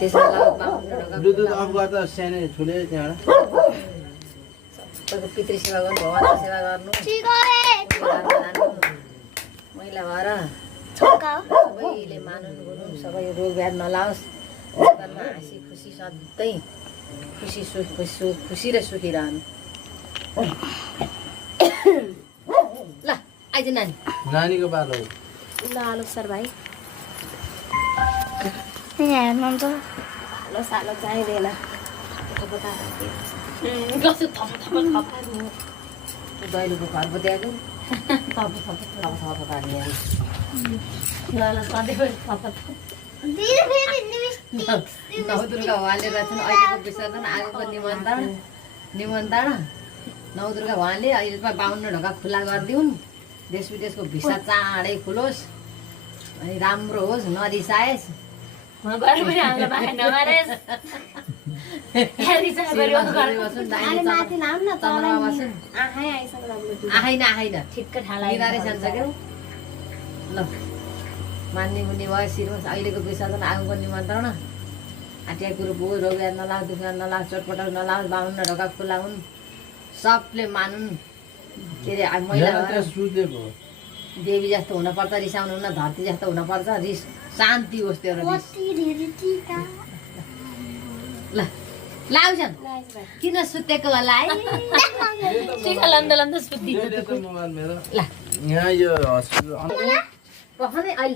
Bluetooth of गर्दा सानो ठुलै त्यहाँबाट सबैको पितृ सेवा गर्नु भगवान्को सेवा गर्नु महिला भएर सबैले मानुन् गुनुन् सबै रोग व्याध नलाओस् जीवनमा हाँसी खुसी सधैँ खुसी र सुखी रहनु ल आइज नानी नानीको बालो ल आलो सर भाइ हेर्नुहुन्छ भालो सालो चाहिँदैन दैलोको घर बत्याएको नवदुर्गा उहाँले रहेछन् अहिलेको विसर्जन आगोको निमन्त्रणा नवदुर्गा उहाँले अहिले 52 ढोका खुल्ला गरिदिउन् देश विदेशको भिसा चाँडै खुलोस् अनि राम्रो होस् नरिसाएस् ल मान्ने मुनि भयो सिरोस् अहिलेको विसर्जन आगोको निमन्त्रणा आटिया कुरो भयो रोग नलाग दुख नलाग चटपटक नलाग 52 ढोका खुल्ला हुन् सबले मानुन् के अरे महिला देवी जस्तो हुनपर्छ रिसाउनु हुन धरती जस्तो हुनपर्छ रिस शान्ति होस् त्यो रिस ल लाउँछन् किन सुतेको होला है टिका लम्दा लम्दा सुत्ती ल यहाँ यो अहिले